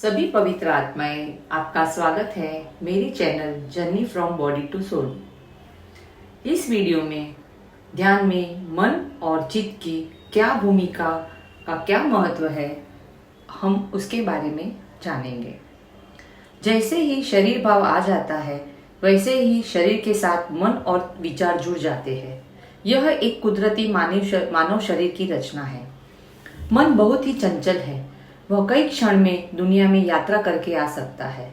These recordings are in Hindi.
सभी पवित्र आत्माएं, आपका स्वागत है मेरी channel journey from body to soul. इस वीडियो में ध्यान में मन और चित्त की क्या भूमिका का क्या महत्व है, हम उसके बारे में जानेंगे। जैसे ही शरीर भाव आ जाता है वैसे ही शरीर के साथ मन और विचार जुड़ जाते हैं। यह एक कुदरती मानव शरीर की रचना है। मन बहुत ही चंचल है। वह कई क्षण में दुनिया में यात्रा करके आ सकता है।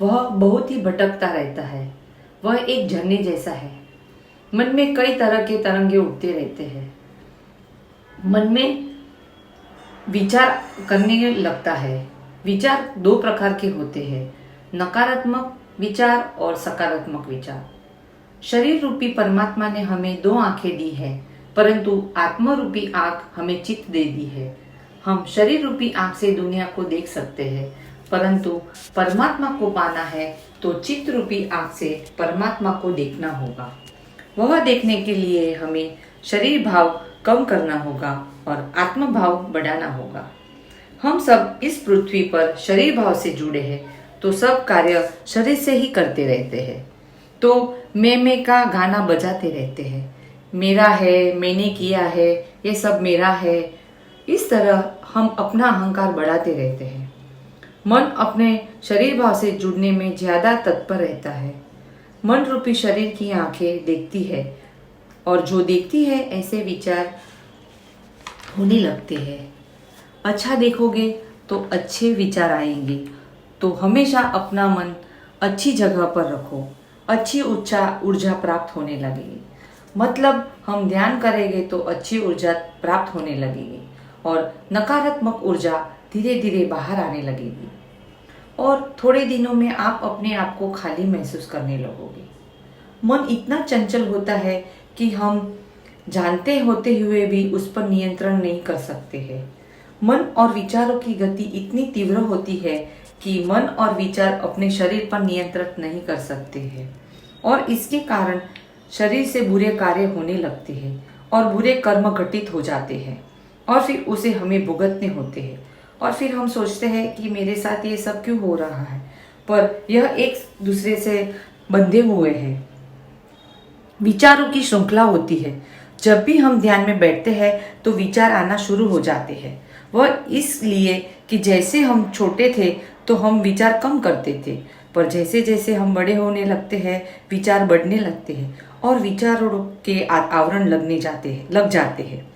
वह बहुत ही भटकता रहता है। वह एक झरने जैसा है। मन में कई तरह के तरंगे उठते रहते हैं। मन में विचार करने लगता है। विचार दो प्रकार के होते हैं, नकारात्मक विचार और सकारात्मक विचार। शरीर रूपी परमात्मा ने हमें दो आंखें दी है, परंतु आत्मा रूपी आंख हमें चित्त दे दी है। हम शरीर रूपी आंख से दुनिया को देख सकते हैं, परंतु परमात्मा को पाना है तो चित्त रूपी आंख से परमात्मा को देखना होगा। वह देखने के लिए हमें शरीर भाव कम करना होगा और आत्म भाव बढ़ाना होगा। हम सब इस पृथ्वी पर शरीर भाव से जुड़े हैं, तो सब कार्य शरीर से ही करते रहते हैं। तो मैं का गाना बजाते रहते हैं। मेरा है, मैंने किया है, ये सब मेरा है। इस तरह हम अपना अहंकार बढ़ाते रहते हैं। मन अपने शरीर भाव से जुड़ने में ज्यादा तत्पर रहता है। मन रूपी शरीर की आंखें देखती है और जो देखती है ऐसे विचार होने लगते हैं। अच्छा देखोगे तो अच्छे विचार आएंगे। तो हमेशा अपना मन अच्छी जगह पर रखो, अच्छी ऊर्जा प्राप्त होने लगेगी। मतलब हम ध्यान करेंगे तो अच्छी ऊर्जा प्राप्त होने लगेगी और नकारात्मक ऊर्जा धीरे धीरे बाहर आने लगेगी और थोड़े दिनों में आप अपने आप को खाली महसूस करने लगोगे। मन इतना चंचल होता है कि हम जानते होते हुए भी उस पर नियंत्रण नहीं कर सकते हैं। मन और विचारों की गति इतनी तीव्र होती है कि मन और विचार अपने शरीर पर नियंत्रण नहीं कर सकते हैं और इसके कारण शरीर से बुरे कार्य होने लगते हैं और बुरे कर्म घटित हो जाते हैं और फिर उसे हमें भुगतने होते हैं और फिर हम सोचते हैं कि मेरे साथ ये सब क्यों हो रहा है, पर यह एक दूसरे से बंधे हुए हैं। विचारों की श्रृंखला होती है। जब भी हम ध्यान में बैठते हैं तो विचार आना शुरू हो जाते हैं। वह इसलिए कि जैसे हम छोटे थे तो हम विचार कम करते थे, पर जैसे जैसे हम बड़े होने लगते हैं विचार बढ़ने लगते हैं और विचारों के आवरण लग जाते हैं।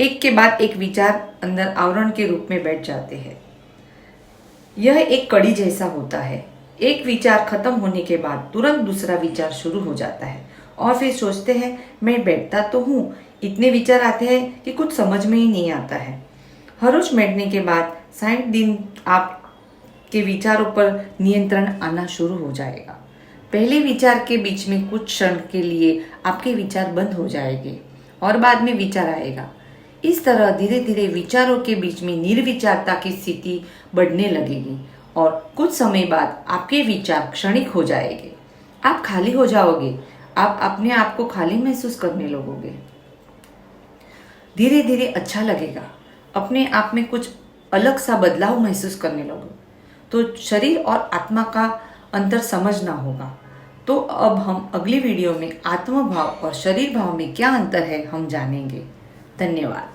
एक के बाद एक विचार अंदर आवरण के रूप में बैठ जाते हैं। यह एक कड़ी जैसा होता है। एक विचार खत्म होने के बाद तुरंत दूसरा विचार शुरू हो जाता है और फिर सोचते हैं मैं बैठता तो हूँ, इतने विचार आते हैं कि कुछ समझ में ही नहीं आता है। हर रोज बैठने के बाद 60 दिन आपके विचारों पर नियंत्रण आना शुरू हो जाएगा। पहले विचार के बीच में कुछ क्षण के लिए आपके विचार बंद हो जाएंगे और बाद में विचार आएगा। इस तरह धीरे धीरे विचारों के बीच में निर्विचारता की स्थिति बढ़ने लगेगी और कुछ समय बाद आपके विचार क्षणिक हो जाएंगे। आप खाली हो जाओगे। आप अपने आप को खाली महसूस करने लगोगे। धीरे धीरे अच्छा लगेगा। अपने आप में कुछ अलग सा बदलाव महसूस करने लगोगे। तो शरीर और आत्मा का अंतर समझना होगा। तो अब हम अगली वीडियो में आत्म भाव और शरीर भाव में क्या अंतर है हम जानेंगे। धन्यवाद।